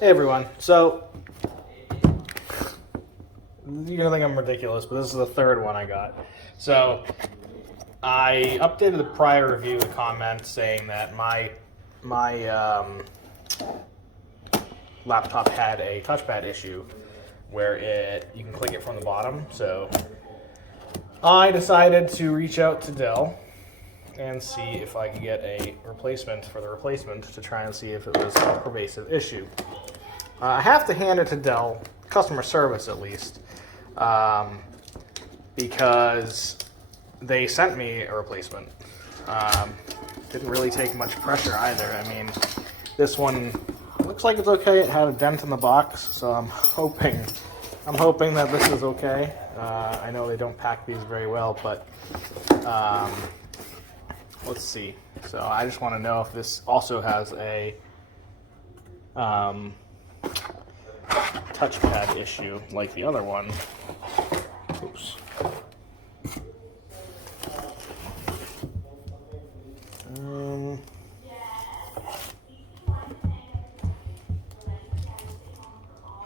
Hey everyone, so you're gonna think I'm ridiculous, but this is the third one I got. So I updated the prior review with a comment saying that my laptop had a touchpad issue where you can click it from the bottom. So I decided to reach out to Dell and see if I could get a replacement for the replacement to try and see if it was a pervasive issue. I have to hand it to Dell, customer service at least, because they sent me a replacement. Didn't really take much pressure either. I mean, this one looks like it's okay. It had a dent in the box, so I'm hoping that this is okay. I know they don't pack these very well, but let's see. So I just want to know if this also has a touchpad issue like the other one. Oops.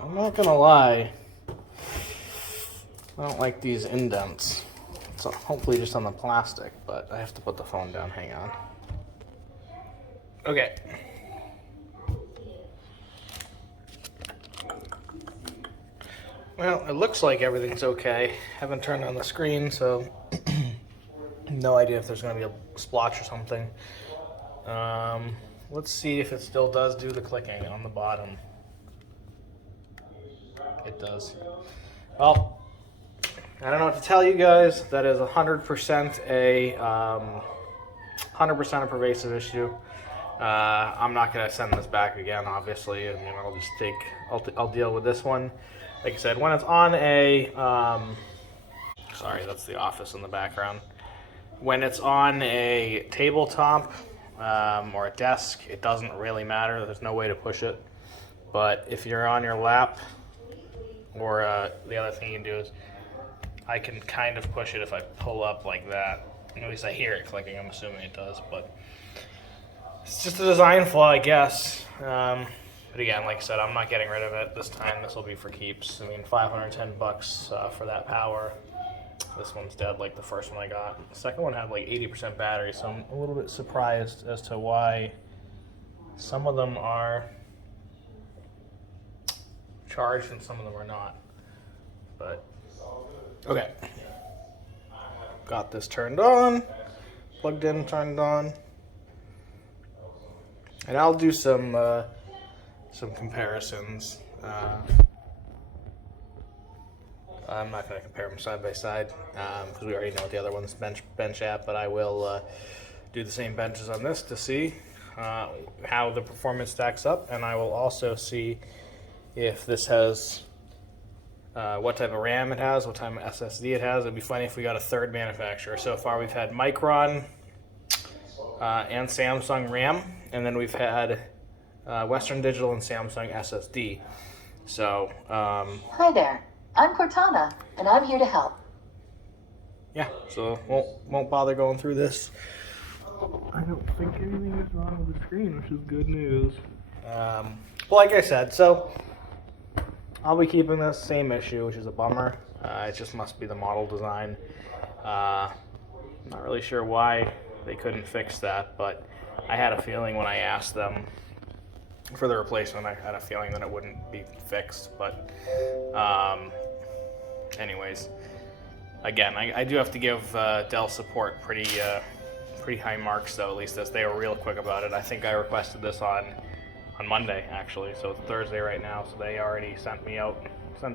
I'm not gonna lie, I don't like these indents. It's hopefully just on the plastic, but I have to put the phone down. Hang on. Okay. Well, it looks like everything's okay. Haven't turned on the screen, so no idea if there's going to be a splotch or something. Let's see if it still does do the clicking on the bottom. It does. Well, I don't know what to tell you guys. That is 100% a 100% a pervasive issue. I'm not going to send this back again, obviously. I mean, I'll deal with this one. Like I said, when it's on a, sorry, that's the office in the background. When it's on a tabletop or a desk, it doesn't really matter. There's no way to push it. But if you're on your lap, or the other thing you can do is, I can kind of push it if I pull up like that. At least I hear it clicking, I'm assuming it does, but it's just a design flaw, I guess. But again, like I said, I'm not getting rid of it this time. This will be for keeps. I mean, $510 for that power. This one's dead like the first one I got. The second one had like 80% battery, so I'm a little bit surprised as to why some of them are charged and some of them are not. But, okay. Got this turned on, plugged in, turned on. And I'll do some comparisons. I'm not going to compare them side by side because we already know what the other one's bench at, but I will do the same benches on this to see how the performance stacks up, and I will also see if this has what type of RAM it has, what type of SSD it has. It'd be funny if we got a third manufacturer. So far we've had Micron and Samsung RAM, and then we've had Western Digital and Samsung SSD. So Hi there, I'm Cortana, and I'm here to help. Yeah, so won't bother going through this. I don't think anything is wrong with the screen, which is good news. Well, like I said, so I'll be keeping this same issue, which is a bummer. It just must be the model design. Not really sure why they couldn't fix that, but I had a feeling when I asked them for the replacement, I had a feeling that it wouldn't be fixed. But anyways, again, I do have to give Dell support pretty high marks, though, at least as they were real quick about it. I think I requested this on Monday, actually, so it's Thursday right now, so they already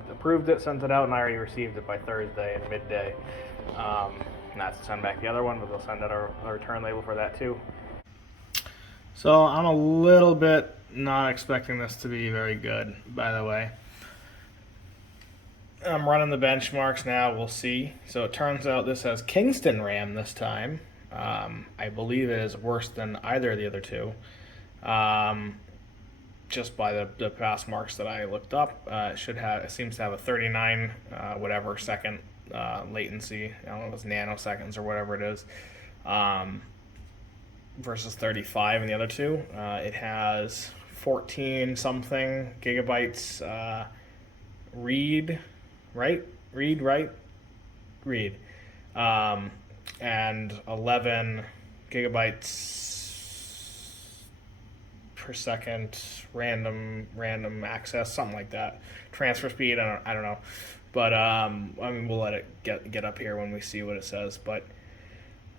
approved it, sent it out, and I already received it by Thursday at midday. Not to send back the other one, but they'll send out a return label for that too. So I'm a little bit not expecting this to be very good, by the way. I'm running the benchmarks now, we'll see. So it turns out this has Kingston RAM this time. I believe it is worse than either of the other two. Just by the past marks that I looked up, it seems to have a 39 whatever second latency. I don't know if it's nanoseconds or whatever it is, versus 35 in the other two. It has 14 something gigabytes read, right? Read. And 11 gigabytes per second random access, something like that. Transfer speed, I don't know. But I mean, we'll let it get up here when we see what it says. But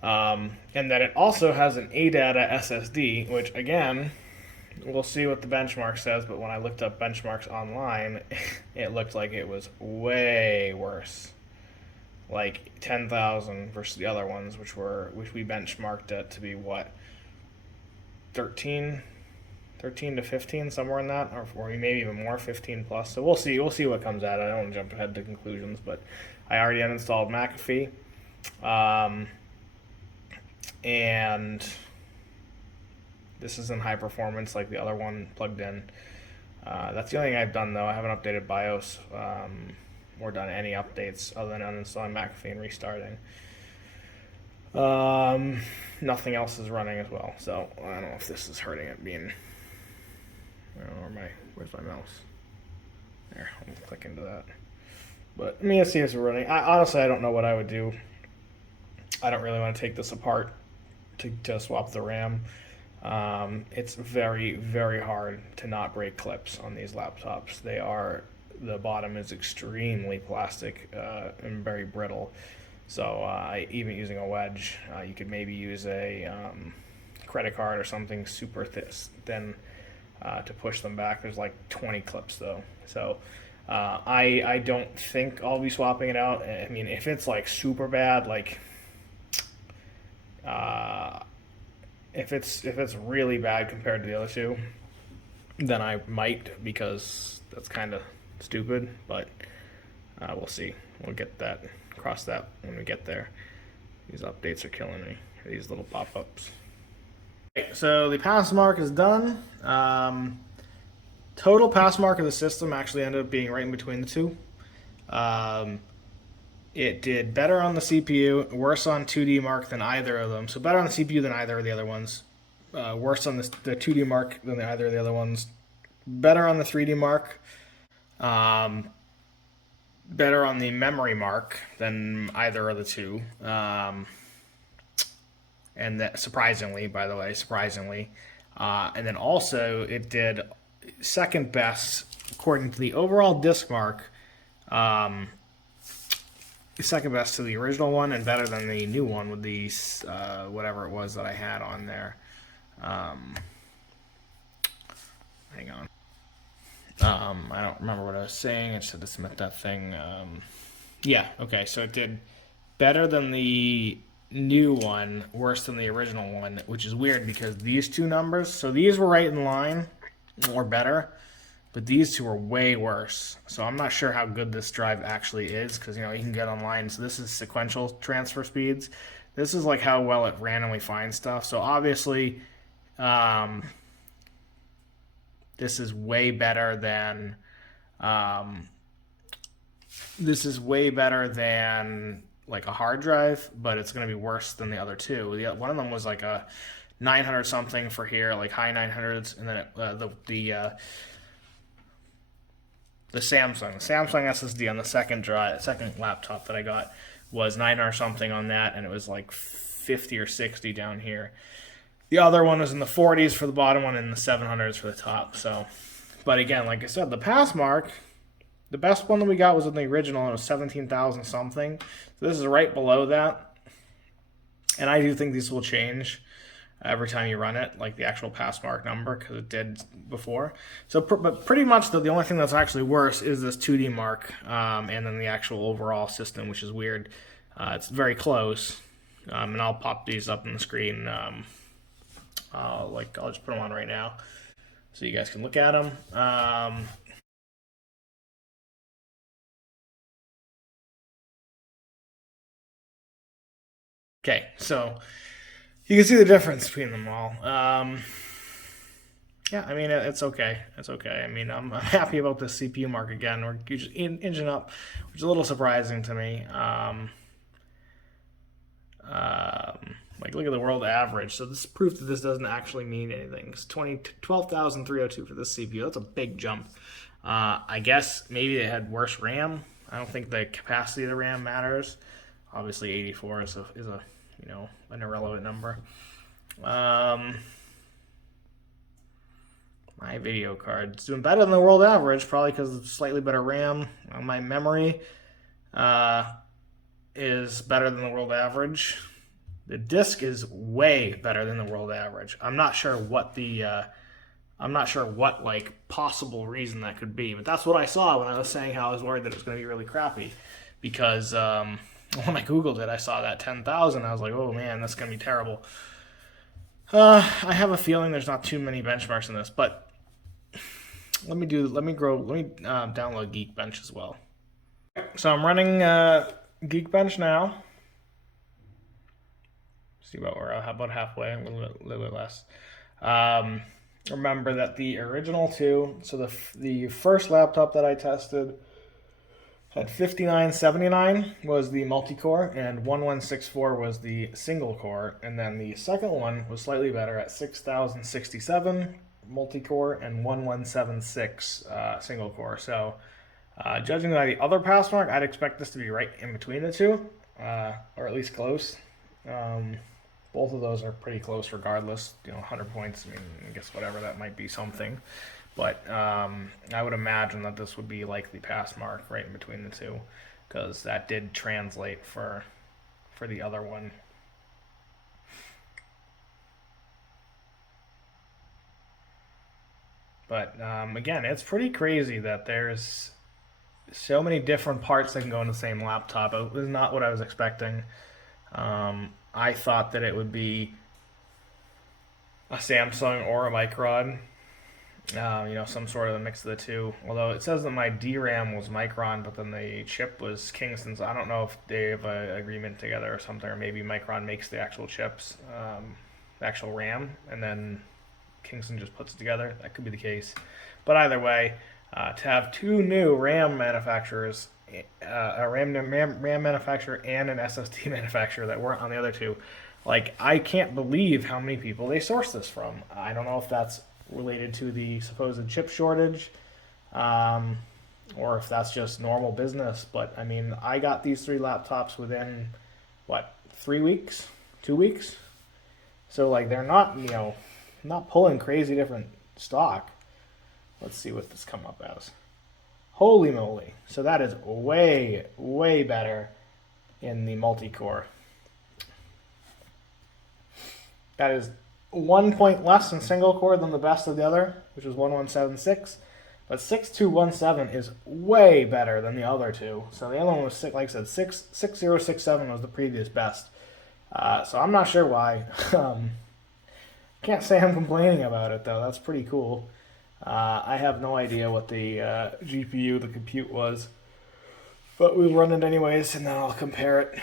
and then it also has an ADATA SSD, which again, we'll see what the benchmark says. But when I looked up benchmarks online, it looked like it was way worse, like 10,000 versus the other ones, which we benchmarked it to be what, 13 to 15, somewhere in that, or maybe even more, 15 plus. So we'll see what comes out. I don't want to jump ahead to conclusions, but I already uninstalled McAfee, and this is in high performance like the other one plugged in. That's the only thing I've done though. I haven't updated BIOS or done any updates other than uninstalling McAfee and restarting. Nothing else is running as well, so I don't know if this is hurting it being. I don't know where's my mouse? There, I'll click into that. But let me see if it's running. Honestly, I don't know what I would do. I don't really want to take this apart to swap the RAM. It's very, very hard to not break clips on these laptops. The bottom is extremely plastic and very brittle. So even using a wedge, you could maybe use a credit card or something super thin to push them back. There's like 20 clips though. So I don't think I'll be swapping it out. I mean, if it's like super bad, like if it's really bad compared to the other two, then I might, because that's kind of stupid. But we'll see. We'll cross that when we get there. These updates are killing me. These little pop-ups. Okay, so the pass mark is done. Total pass mark of the system actually ended up being right in between the two. It did better on the CPU, worse on 2D Mark than either of them. So better on the CPU than either of the other ones. Worse on the 2D Mark than either of the other ones. Better on the 3D Mark. Better on the memory mark than either of the two. And that, surprisingly, by the way, and then also it did second best according to the overall disk mark, second best to the original one, and better than the new one with the whatever it was that I had on there. Hang on. I don't remember what I was saying. I just had to submit that thing. Yeah, okay, so it did better than the new one, worse than the original one, which is weird because these two numbers, so these were right in line or better, but these two are way worse. So I'm not sure how good this drive actually is, because you can get online. So this is sequential transfer speeds. This is like how well it randomly finds stuff. So obviously this is way better than like a hard drive, but it's going to be worse than the other two. One of them was like a 900 something for here, like high 900s, and then the Samsung SSD on the second laptop that I got was 900 something on that, and it was like 50 or 60 down here. The other one was in the 40s for the bottom one and the 700s for the top. So, but again, like I said, the pass mark, the best one that we got was in the original, and it was 17,000 something. So this is right below that. And I do think these will change every time you run it, like the actual pass mark number, because it did before. So, but pretty much the only thing that's actually worse is this 2D mark, and then the actual overall system, which is weird. It's very close, and I'll pop these up on the screen. I'll just put them on right now, so you guys can look at them. Okay, so you can see the difference between them all. Yeah, I mean, it's okay. It's okay. I mean, I'm happy about the CPU mark again. We're just inching up, which is a little surprising to me. Like, look at the world average. So this is proof that this doesn't actually mean anything. It's 12,302 for this CPU. That's a big jump. I guess maybe they had worse RAM. I don't think the capacity of the RAM matters. Obviously, 84 is a an irrelevant number. My video card's doing better than the world average, probably because it's slightly better RAM. My memory is better than the world average. The disk is way better than the world average. I'm not sure what like possible reason that could be, but that's what I saw when I was saying how I was worried that it was going to be really crappy. Because when I googled it, I saw that 10,000. I was like, oh man, that's going to be terrible. I have a feeling there's not too many benchmarks in this, but let me download Geekbench as well. So I'm running Geekbench now. See about where how about halfway, a little bit less. Remember that the original two, so the first laptop that I tested had 5979 was the multi-core and 1164 was the single core, and then the second one was slightly better at 6067 multi-core and 1176 single core. So judging by the other pass mark, I'd expect this to be right in between the two, or at least close. Both of those are pretty close regardless. 100 points, I mean, I guess whatever, that might be something. But I would imagine that this would be likely pass mark right in between the two, because that did translate for the other one. But again, it's pretty crazy that there's so many different parts that can go in the same laptop. It was not what I was expecting. I thought that it would be a Samsung or a Micron, some sort of a mix of the two. Although it says that my DRAM was Micron, but then the chip was Kingston's. I don't know if they have an agreement together or something, or maybe Micron makes the actual chips, the actual RAM, and then Kingston just puts it together. That could be the case. But either way, to have two new RAM manufacturers, a RAM manufacturer and an SSD manufacturer that weren't on the other two, like, I can't believe how many people they source this from. I don't know if that's related to the supposed chip shortage, or if that's just normal business. But I mean, I got these three laptops within 3 weeks, 2 weeks. So like, they're not not pulling crazy different stock. Let's see what this come up as. Holy moly. So that is way, way better in the multi-core. That is 1 point less in single core than the best of the other, which was 1176. But 6217 is way better than the other two. So the other one was, like I said, 6067 was the previous best. So I'm not sure why. Can't say I'm complaining about it, though. That's pretty cool. I have no idea what the GPU, the compute was, but we'll run it anyways, and then I'll compare it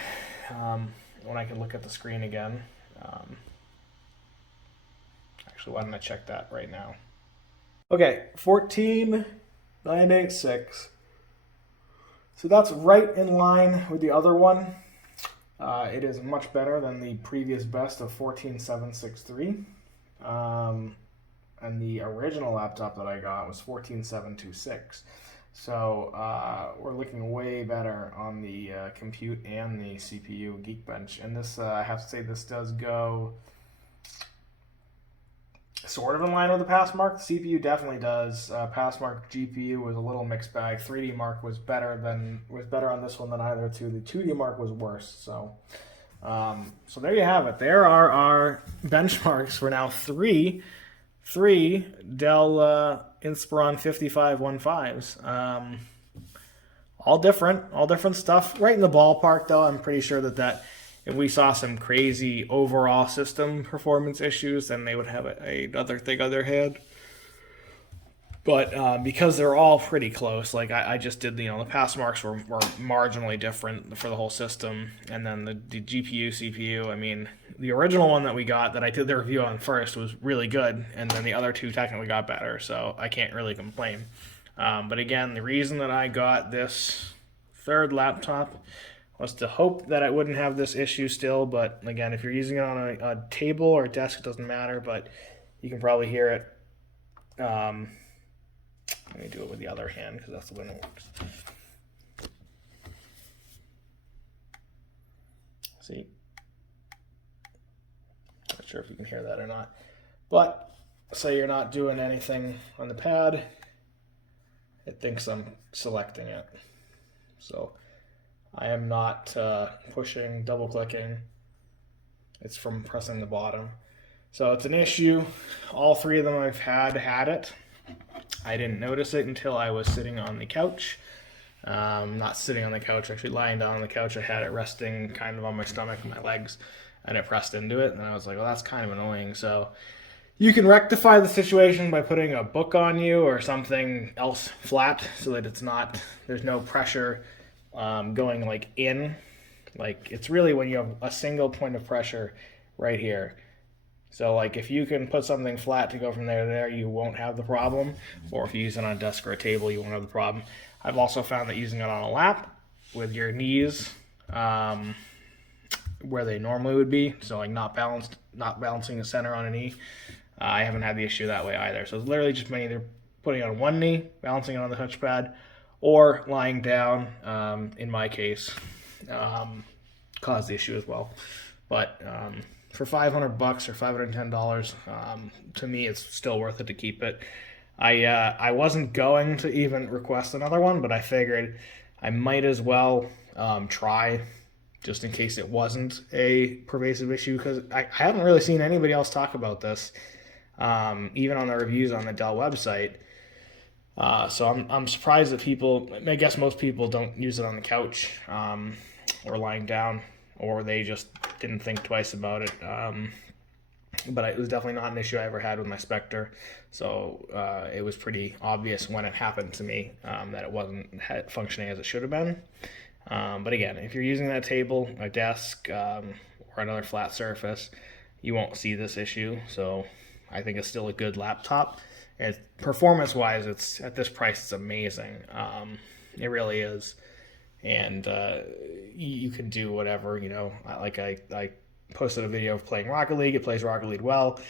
when I can look at the screen again. Actually, why don't I check that right now? Okay, 14986. So that's right in line with the other one. It is much better than the previous best of 14763. And the original laptop that I got was 14726. So we're looking way better on the compute and the CPU Geekbench. And this, I have to say, this does go sort of in line with the Passmark. The CPU definitely does. Passmark GPU was a little mixed bag. 3D Mark was better on this one than either two. The 2D Mark was worse. So there you have it. There are our benchmarks for now. Three Dell Inspiron 5515s. All different stuff. Right in the ballpark, though. I'm pretty sure that if we saw some crazy overall system performance issues, then they would have another thing on their hand. But because they're all pretty close, like I just did, the pass marks were marginally different for the whole system. And then the GPU, CPU, I mean, the original one that we got that I did the review on first was really good. And then the other two technically got better, so I can't really complain. But again, the reason that I got this third laptop was to hope that I wouldn't have this issue still, but again, if you're using it on a table or a desk, it doesn't matter, but you can probably hear it. Let me do it with the other hand because that's the way it works. See? Not sure if you can hear that or not. But say you're not doing anything on the pad, it thinks I'm selecting it. So I am not pushing, double clicking. It's from pressing the bottom. So it's an issue. All three of them I've had it. I didn't notice it until I was sitting on the couch. Not sitting on the couch, actually lying down on the couch. I had it resting kind of on my stomach and my legs, and it pressed into it. And I was like, well, that's kind of annoying. So you can rectify the situation by putting a book on you or something else flat so that it's not, there's no pressure going like in. Like it's really when you have a single point of pressure right here. So like if you can put something flat to go from there to there, you won't have the problem. Or if you use it on a desk or a table, you won't have the problem. I've also found that using it on a lap with your knees where they normally would be, so like not balancing the center on a knee, I haven't had the issue that way either. So it's literally just been either putting it on one knee, balancing it on the touchpad, or lying down, in my case, caused the issue as well. But for $500 or $510, to me, it's still worth it to keep it. I wasn't going to even request another one, but I figured I might as well try, just in case it wasn't a pervasive issue, because I haven't really seen anybody else talk about this, even on the reviews on the Dell website. So I'm surprised that people, I guess most people don't use it on the couch or lying down, or they just didn't think twice about it. But it was definitely not an issue I ever had with my Spectre. So it was pretty obvious when it happened to me that it wasn't functioning as it should have been. But again, if you're using that table, a desk, or another flat surface, you won't see this issue. So I think it's still a good laptop. And performance-wise, it's at this price, it's amazing. It really is. And you can do whatever, you know. Like I posted a video of playing Rocket League. It plays Rocket League well.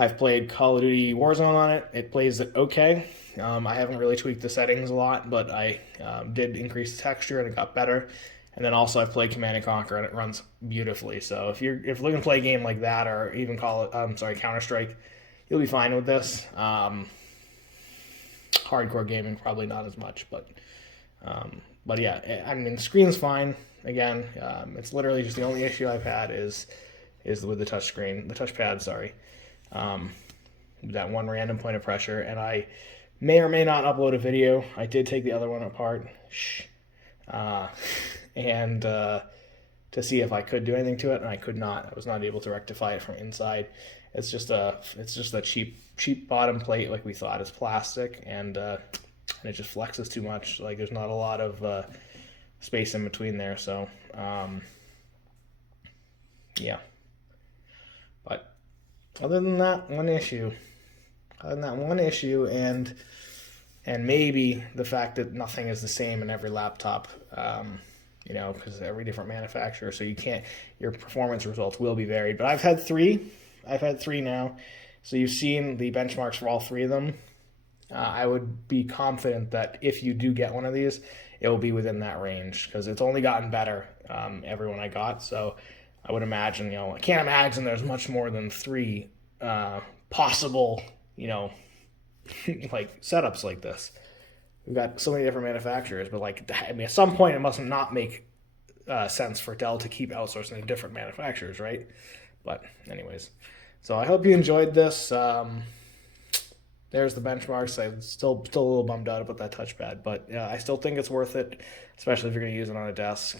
I've played Call of Duty Warzone on it. It plays it okay. I haven't really tweaked the settings a lot, but I did increase the texture and it got better. And then also I've played Command & Conquer and it runs beautifully. So if you're looking to play a game like that, or even Counter-Strike, you'll be fine with this. Hardcore gaming, probably not as much, but yeah, I mean, the screen's fine. Again, it's literally just the only issue I've had is with the touchpad, sorry. That one random point of pressure, and I may or may not upload a video. I did take the other one apart, and to see if I could do anything to it, and I could not. I was not able to rectify it from inside. It's just a cheap bottom plate, like we thought. It's plastic, and it just flexes too much. Like there's not a lot of space in between there. So yeah. But other than that one issue, and maybe the fact that nothing is the same in every laptop, you know, because every different manufacturer, so your performance results will be varied. But I've had three now, so you've seen the benchmarks for all three of them. I would be confident that if you do get one of these, it will be within that range, because it's only gotten better, every one I got. So I would imagine, you know, I can't imagine there's much more than three possible, you know, like setups like this. We've got so many different manufacturers, but like, I mean, at some point it must not make sense for Dell to keep outsourcing to different manufacturers, right? But anyways, so I hope you enjoyed this. There's the benchmarks. I'm still a little bummed out about that touchpad, but I still think it's worth it, especially if you're going to use it on a desk.